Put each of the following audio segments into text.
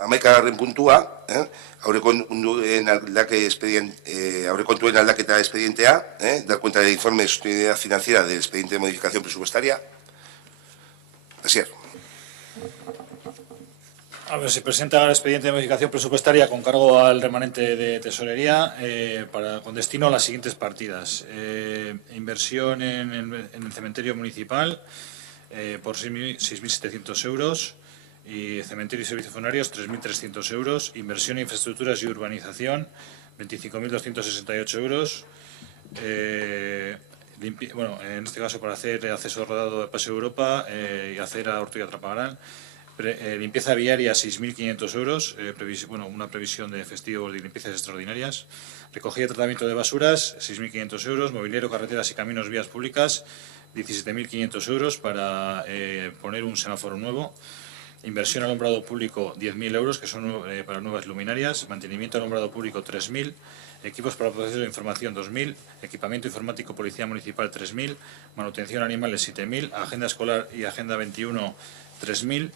11 puntua, aurrekontuen aldaketa expedientea, dar cuenta del informe de sostenibilidad financiera del expediente de modificación presupuestaria. Asier. A ver, se presenta el expediente de modificación presupuestaria con cargo al remanente de tesorería con destino a las siguientes partidas. Inversión en el cementerio municipal por 6.700 euros y cementerio y servicios funerarios 3.300 euros. Inversión en infraestructuras y urbanización 25.268 euros. En este caso para hacer acceso rodado de Paseo Europa y acera Ortuella-Trapagaran. Limpieza viaria 6.500 euros, una previsión de festivos y limpiezas extraordinarias. Recogida y tratamiento de basuras 6.500 euros. Mobiliario, carreteras y caminos, vías públicas 17.500 euros para poner un semáforo nuevo. Inversión alumbrado público 10.000 euros, que son para nuevas luminarias. Mantenimiento alumbrado público 3.000. Equipos para proceso de información 2.000. Equipamiento informático policía municipal 3.000. Manutención animales 7.000. Agenda escolar y agenda 21 3.000.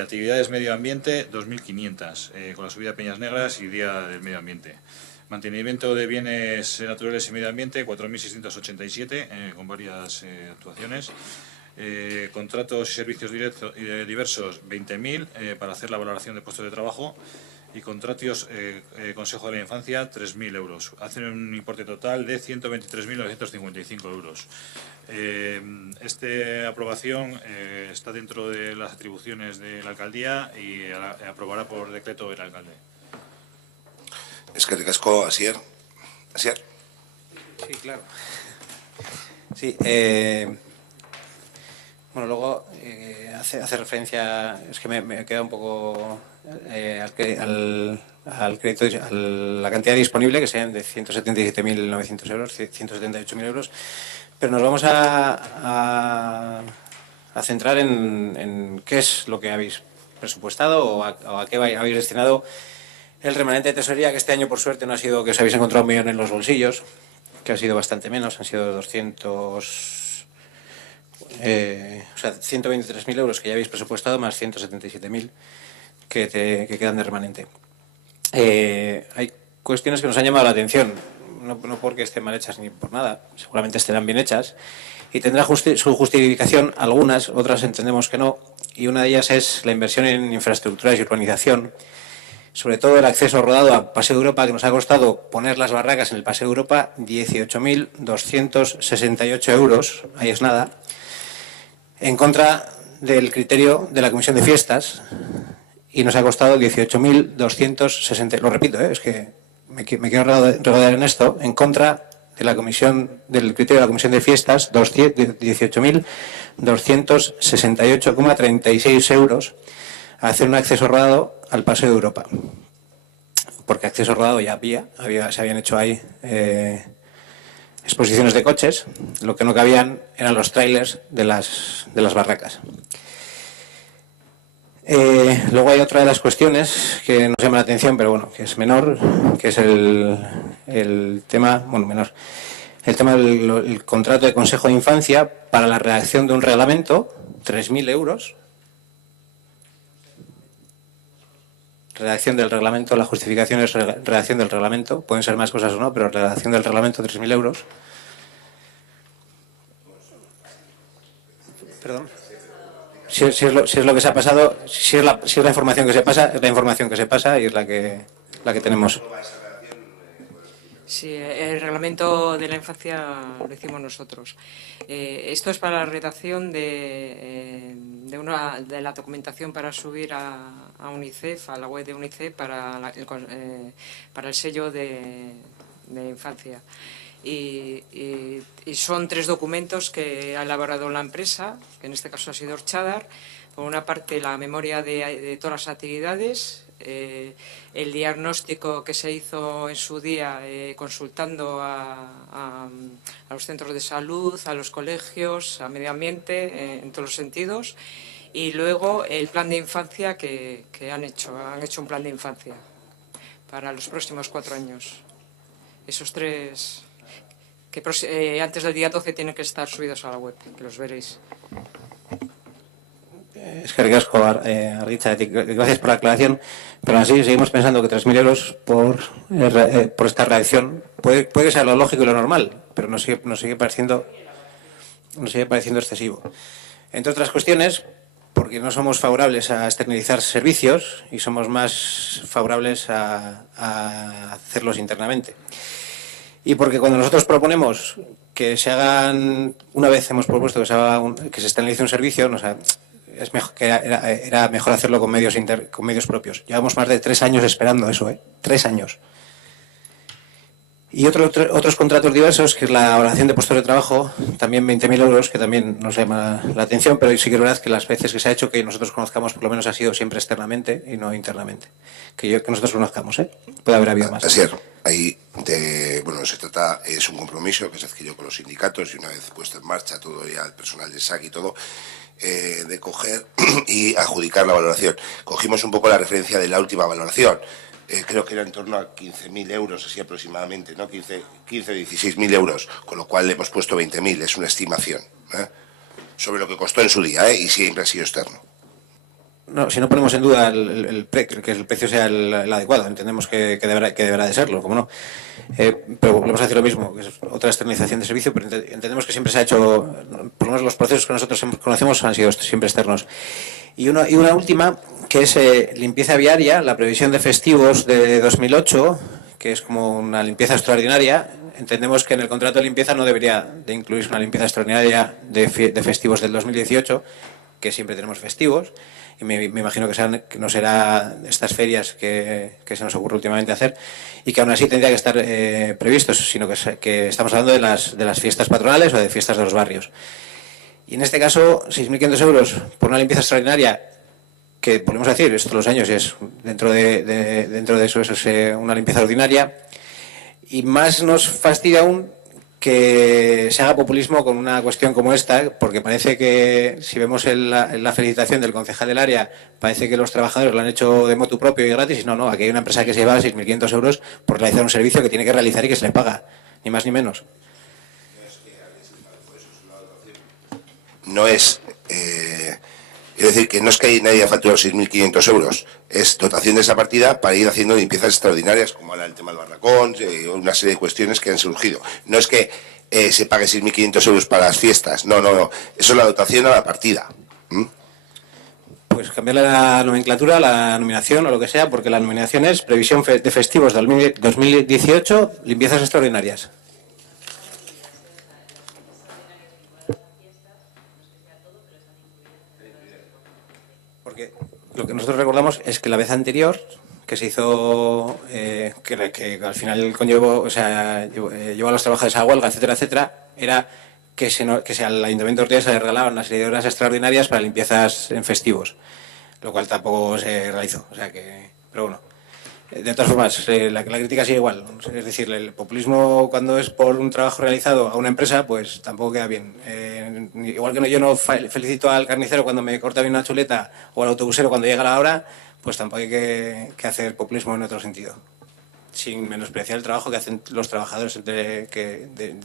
Actividades medio ambiente 2.500, con la subida de Peñas Negras y Día del Medio Ambiente. Mantenimiento de bienes naturales y medio ambiente 4.687, con varias actuaciones. Contratos y servicios diversos 20.000 para hacer la valoración de puestos de trabajo. Y contratos Consejo de la Infancia 3.000 euros. Hacen un importe total de 123.955 euros. Esta aprobación está dentro de las atribuciones de la alcaldía y aprobará por decreto el alcalde. Eskerrik asko, Asier. Asier. Sí, claro. Sí, luego hace referencia, es que me queda un poco al crédito, a la cantidad disponible, que sean de 177.900 euros, 178.000 euros, pero nos vamos a centrar en qué es lo que habéis presupuestado o a qué habéis destinado el remanente de tesorería, que este año, por suerte, no ha sido que os habéis encontrado un millón en los bolsillos, que ha sido bastante menos, han sido 123.000 euros que ya habéis presupuestado, más 177.000 que quedan de remanente. Hay cuestiones que nos han llamado la atención, no porque estén mal hechas ni por nada, seguramente estarán bien hechas, y tendrá su justificación algunas, otras entendemos que no, y una de ellas es la inversión en infraestructuras y urbanización, sobre todo el acceso rodado a Paseo Europa, que nos ha costado poner las barracas en el Paseo Europa 18.268 euros, ahí es nada, en contra del criterio de la Comisión de Fiestas, y nos ha costado 18.260, lo repito, es que me quiero rodar en esto, en contra de la comisión, del criterio de la Comisión de Fiestas, 18.268,36 euros a hacer un acceso rodado al Paseo de Europa. Porque acceso rodado ya se habían hecho ahí exposiciones de coches, lo que no cabían eran los trailers de las barracas. Luego hay otra de las cuestiones que nos llama la atención, pero bueno, que es menor, que es el tema, menor, el tema del contrato de Consejo de Infancia para la redacción de un reglamento, 3.000 euros. Redacción del reglamento, la justificación es redacción del reglamento, pueden ser más cosas o no, pero redacción del reglamento, 3.000 euros. Perdón. Si es lo que se ha pasado, si es la información que se pasa, es la información que se pasa y es la que tenemos. Sí, el reglamento de la infancia lo hicimos nosotros. Esto es para la redacción de la documentación para subir a UNICEF, a la web de UNICEF, para el sello de infancia. Y son 3 documentos que ha elaborado la empresa, que en este caso ha sido Orchadar. Por una parte, la memoria de todas las actividades, el diagnóstico que se hizo en su día consultando a los centros de salud, a los colegios, a medio ambiente, en todos los sentidos, y luego el plan de infancia que han hecho un plan de infancia para los próximos 4 años. Esos 3 que antes del día 12 tienen que estar subidos a la web, que los veréis. Es que ricasco, Arritza, gracias por la aclaración, pero aún así seguimos pensando que 3.000 euros por esta reacción puede que sea lo lógico y lo normal, pero nos sigue pareciendo excesivo. Entre otras cuestiones, porque no somos favorables a externalizar servicios y somos más favorables a hacerlos internamente. Y porque cuando nosotros proponemos que se hagan, una vez hemos propuesto que se externalice un servicio, es mejor, era mejor hacerlo con medios propios. Llevamos más de 3 años esperando eso, 3 años. Y otros contratos diversos, que es la evaluación de puestos de trabajo, también 20.000 euros, que también nos llama la atención, pero sí que es verdad que las veces que se ha hecho, que nosotros conozcamos, por lo menos ha sido siempre externamente y no internamente. Que nosotros conozcamos, puede haber habido más. Así es. Ahí, se trata, es un compromiso que se adquirió con los sindicatos y una vez puesto en marcha todo ya el personal de SAC y todo, de coger y adjudicar la valoración. Cogimos un poco la referencia de la última valoración. Creo que era en torno a 15.000 euros, así aproximadamente, ¿no? 15 16.000 euros, con lo cual le hemos puesto 20.000, es una estimación, sobre lo que costó en su día, y siempre ha sido externo. No, si no ponemos en duda que el precio sea el adecuado, entendemos que deberá de serlo, como no. Pero volvemos a decir lo mismo, que es otra externalización de servicio, pero entendemos que siempre se ha hecho, por lo menos los procesos que nosotros conocemos han sido siempre externos. Y una última, que es limpieza viaria, la previsión de festivos de 2008, que es como una limpieza extraordinaria. Entendemos que en el contrato de limpieza no debería de incluirse una limpieza extraordinaria de festivos del 2018, que siempre tenemos festivos, y me imagino que no será estas ferias que se nos ocurre últimamente hacer, y que aún así tendría que estar previstos, sino que estamos hablando de las fiestas patronales o de fiestas de los barrios. Y en este caso, 6.500 euros por una limpieza extraordinaria, que volvemos a decir, esto los años es dentro de eso es una limpieza ordinaria, y más nos fastidia aún que se haga populismo con una cuestión como esta, porque parece que, si vemos en la felicitación del concejal del área, parece que los trabajadores lo han hecho de motu propio y gratis, y no, aquí hay una empresa que se lleva 6.500 euros por realizar un servicio que tiene que realizar y que se le paga, ni más ni menos. No es, quiero decir que no es que nadie haya facturado 6.500 euros, es dotación de esa partida para ir haciendo limpiezas extraordinarias, como ahora el tema del barracón, una serie de cuestiones que han surgido. No es que se pague 6.500 euros para las fiestas, no, eso es la dotación a la partida. Pues cambiarle la nomenclatura, la nominación o lo que sea, porque la nominación es previsión de festivos 2018, limpiezas extraordinarias. Porque lo que nosotros recordamos es que la vez anterior que se hizo, que al final conllevó, llevó a los trabajadores a huelga, etcétera, era que al Ayuntamiento de Ortigueira se le regalaban una serie de horas extraordinarias para limpiezas en festivos, lo cual tampoco se realizó. Pero bueno, de todas formas, la crítica sigue igual. Es decir, el populismo cuando es por un trabajo realizado a una empresa, pues tampoco queda bien. Igual que yo no felicito al carnicero cuando me corta bien una chuleta o al autobusero cuando llega la hora, pues tampoco hay que hacer populismo en otro sentido, sin menospreciar el trabajo que hacen los trabajadores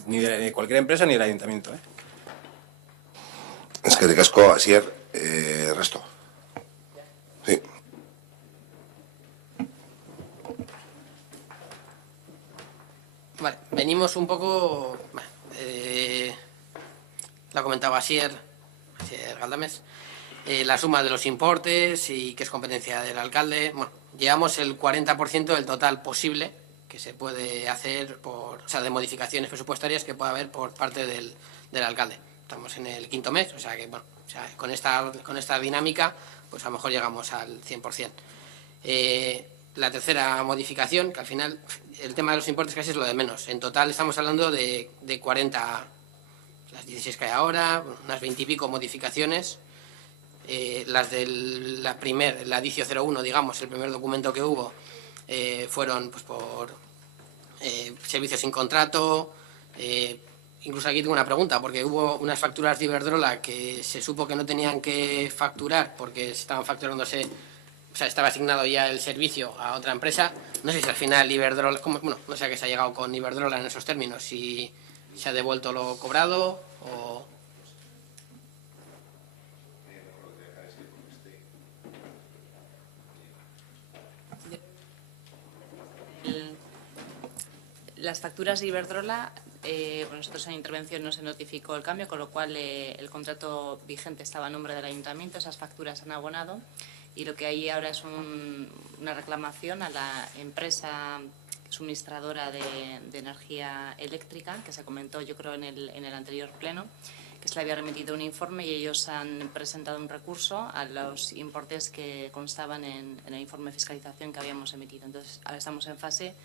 ni de cualquier empresa ni del ayuntamiento. Es que de casco, Asier, resto. Sí. Vale, venimos un poco, lo comentaba Asier Galdames, la suma de los importes y que es competencia del alcalde. Bueno, llevamos el 40% del total posible que se puede hacer de modificaciones presupuestarias que pueda haber por parte del alcalde. Estamos en el 5.º mes, con esta dinámica, pues a lo mejor llegamos al 100%. La tercera modificación, que al final el tema de los importes casi es lo de menos. En total estamos hablando de 40, las 16 que hay ahora, unas 20 y pico modificaciones. Las de la edicio 01, digamos, el primer documento que hubo, fueron pues por servicios sin contrato. Incluso aquí tengo una pregunta, porque hubo unas facturas de Iberdrola que se supo que no tenían que facturar porque estaban facturándose, estaba asignado ya el servicio a otra empresa. No sé si al final Iberdrola, no sé a qué se ha llegado con Iberdrola en esos términos, si se ha devuelto lo cobrado o... Las facturas de Iberdrola, nosotros en intervención no se notificó el cambio, con lo cual el contrato vigente estaba a nombre del ayuntamiento, esas facturas han abonado y lo que hay ahora es una reclamación a la empresa suministradora de energía eléctrica, que se comentó yo creo en el anterior pleno, que se le había remitido un informe y ellos han presentado un recurso a los importes que constaban en el informe de fiscalización que habíamos emitido. Entonces, ahora estamos en fase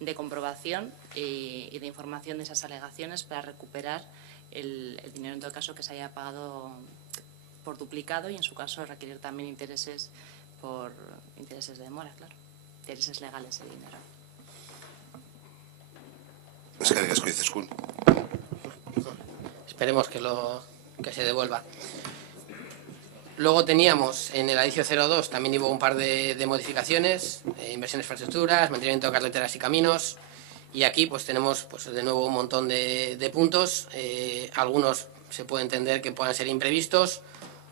de comprobación y de información de esas alegaciones para recuperar el dinero en todo caso que se haya pagado por duplicado y en su caso requerir también intereses por intereses de demora, claro, intereses legales de dinero. Eskerrik asko Izaskun. Esperemos que se devuelva. Luego teníamos en el adicio 02, también hubo un par de modificaciones, inversiones en infraestructuras, mantenimiento de carreteras y caminos, y aquí pues tenemos pues, de nuevo un montón de puntos, algunos se puede entender que puedan ser imprevistos,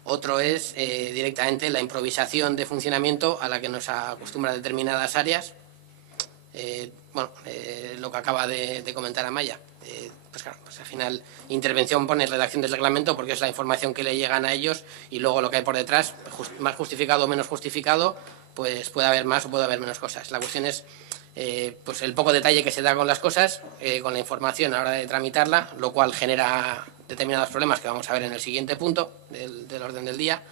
otro es directamente la improvisación de funcionamiento a la que nos acostumbra determinadas áreas. Lo que acaba de comentar Amaya, pues claro, pues al final intervención pone redacción del reglamento porque es la información que le llegan a ellos y luego lo que hay por detrás, más justificado o menos justificado, pues puede haber más o puede haber menos cosas. La cuestión es pues el poco detalle que se da con las cosas, con la información a la hora de tramitarla, lo cual genera determinados problemas que vamos a ver en el siguiente punto del orden del día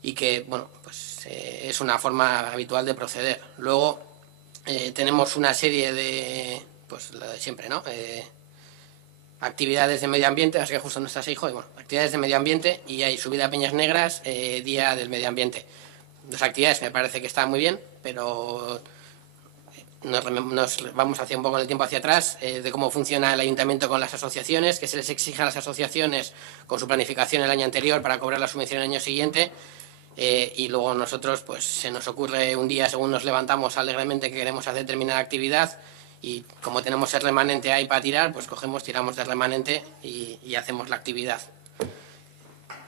y que, bueno, pues es una forma habitual de proceder. Luego tenemos una serie de, pues lo de siempre, ¿no? Actividades de medio ambiente, así que justo no está ese hijo, y bueno, actividades de medio ambiente y hay subida a Peñas Negras, Día del Medio Ambiente. Dos actividades me parece que están muy bien, pero nos vamos hacia un poco en el tiempo hacia atrás de cómo funciona el ayuntamiento con las asociaciones, que se les exige a las asociaciones con su planificación el año anterior para cobrar la subvención el año siguiente. Y luego nosotros, pues se nos ocurre un día, según nos levantamos alegremente, que queremos hacer determinada actividad y como tenemos el remanente ahí para tirar, pues cogemos, tiramos del remanente y hacemos la actividad.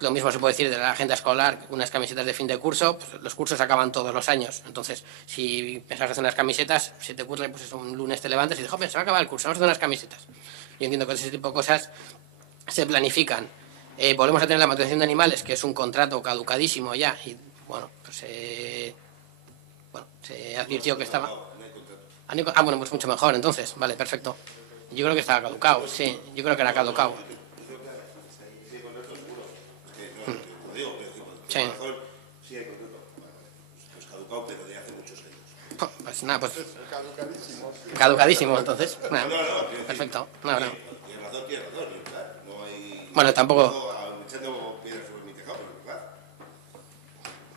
Lo mismo se puede decir de la agenda escolar, unas camisetas de fin de curso, pues los cursos acaban todos los años. Entonces, si piensas hacer unas camisetas, se te ocurre, pues un lunes te levantas y dices, joder, se va a acabar el curso, vamos a hacer unas camisetas. Yo entiendo que ese tipo de cosas se planifican. Volvemos a tener la manutención de animales, que es un contrato caducadísimo ya, y bueno, pues se advirtió que estaba... bueno, pues mucho mejor, entonces, vale, perfecto. Yo creo que estaba caducado, sí, yo creo que era caducado. Sí. Pues caducado, pero de hace muchos años. Pues nada, pues... Caducadísimo, entonces. Nada, perfecto. No. Tienes razón, ¿verdad? No hay... Bueno, tampoco... Echando piedras sobre mi tejado, pero ¿verdad?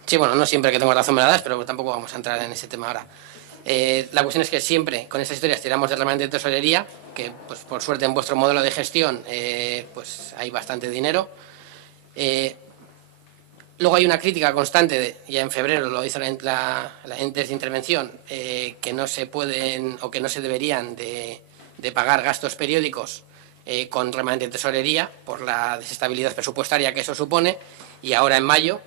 Sí, bueno, no siempre que tengo razón me la das, pero tampoco vamos a entrar en ese tema ahora. La cuestión es que siempre con estas historias tiramos del remanente de tesorería, que pues por suerte en vuestro modelo de gestión pues hay bastante dinero. Luego hay una crítica constante, ya en febrero lo hizo la entes de intervención, que no se pueden o que no se deberían de pagar gastos periódicos con remanente de tesorería por la desestabilidad presupuestaria que eso supone, y ahora en mayo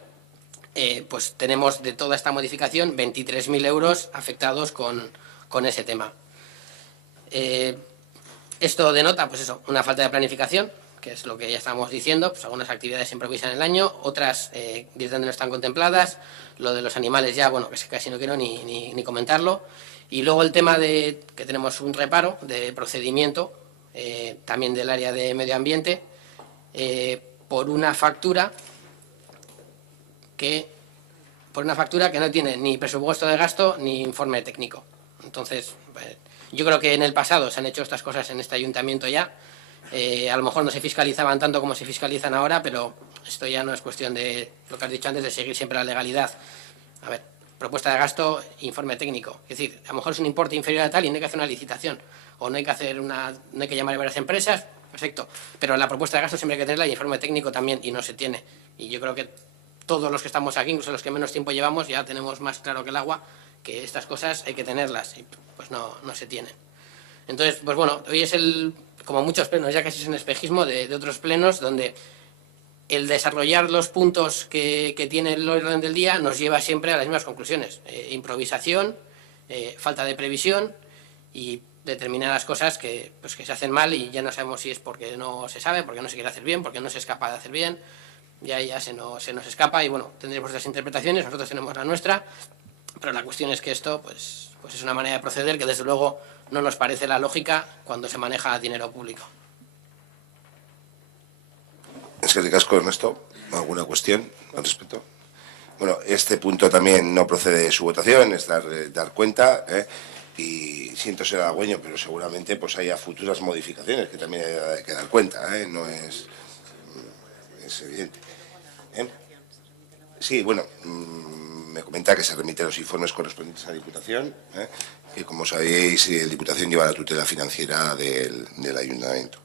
pues tenemos de toda esta modificación 23.000 euros afectados con ese tema. Esto denota pues eso, una falta de planificación, que es lo que ya estábamos diciendo, pues algunas actividades se improvisan en el año, otras directamente no están contempladas, lo de los animales ya, bueno, que casi no quiero ni comentarlo, y luego el tema de que tenemos un reparo de procedimiento, también del área de medio ambiente, por una factura que no tiene ni presupuesto de gasto ni informe técnico. Entonces, yo creo que en el pasado se han hecho estas cosas en este ayuntamiento ya. A lo mejor no se fiscalizaban tanto como se fiscalizan ahora, pero esto ya no es cuestión de lo que has dicho antes, de seguir siempre la legalidad. A ver, propuesta de gasto, informe técnico. Es decir, a lo mejor es un importe inferior a tal y no hay que hacer una licitación. O no hay que llamar a varias empresas, perfecto. Pero la propuesta de gasto siempre hay que tenerla y informe técnico también, y no se tiene. Y yo creo que todos los que estamos aquí, incluso los que menos tiempo llevamos, ya tenemos más claro que el agua que estas cosas hay que tenerlas y pues no se tienen. Entonces, pues bueno, hoy es como muchos plenos, ya casi es un espejismo de otros plenos donde el desarrollar los puntos que tiene el orden del día nos lleva siempre a las mismas conclusiones. Improvisación, falta de previsión y determinadas cosas que, pues, que se hacen mal y ya no sabemos si es porque no se sabe, porque no se quiere hacer bien, porque no se es capaz de hacer bien, y ahí ya se nos escapa y bueno, tendremos otras interpretaciones, nosotros tenemos la nuestra, pero la cuestión es que esto pues es una manera de proceder que desde luego no nos parece la lógica cuando se maneja dinero público. Es que ricasco, Ernesto, ¿alguna cuestión al respecto? Bueno, este punto también no procede de su votación, es dar cuenta, y siento ser halagüeño, pero seguramente pues haya futuras modificaciones que también hay que dar cuenta, no es evidente. Sí, bueno, me comenta que se remiten los informes correspondientes a la Diputación, que como sabéis, la Diputación lleva la tutela financiera del Ayuntamiento.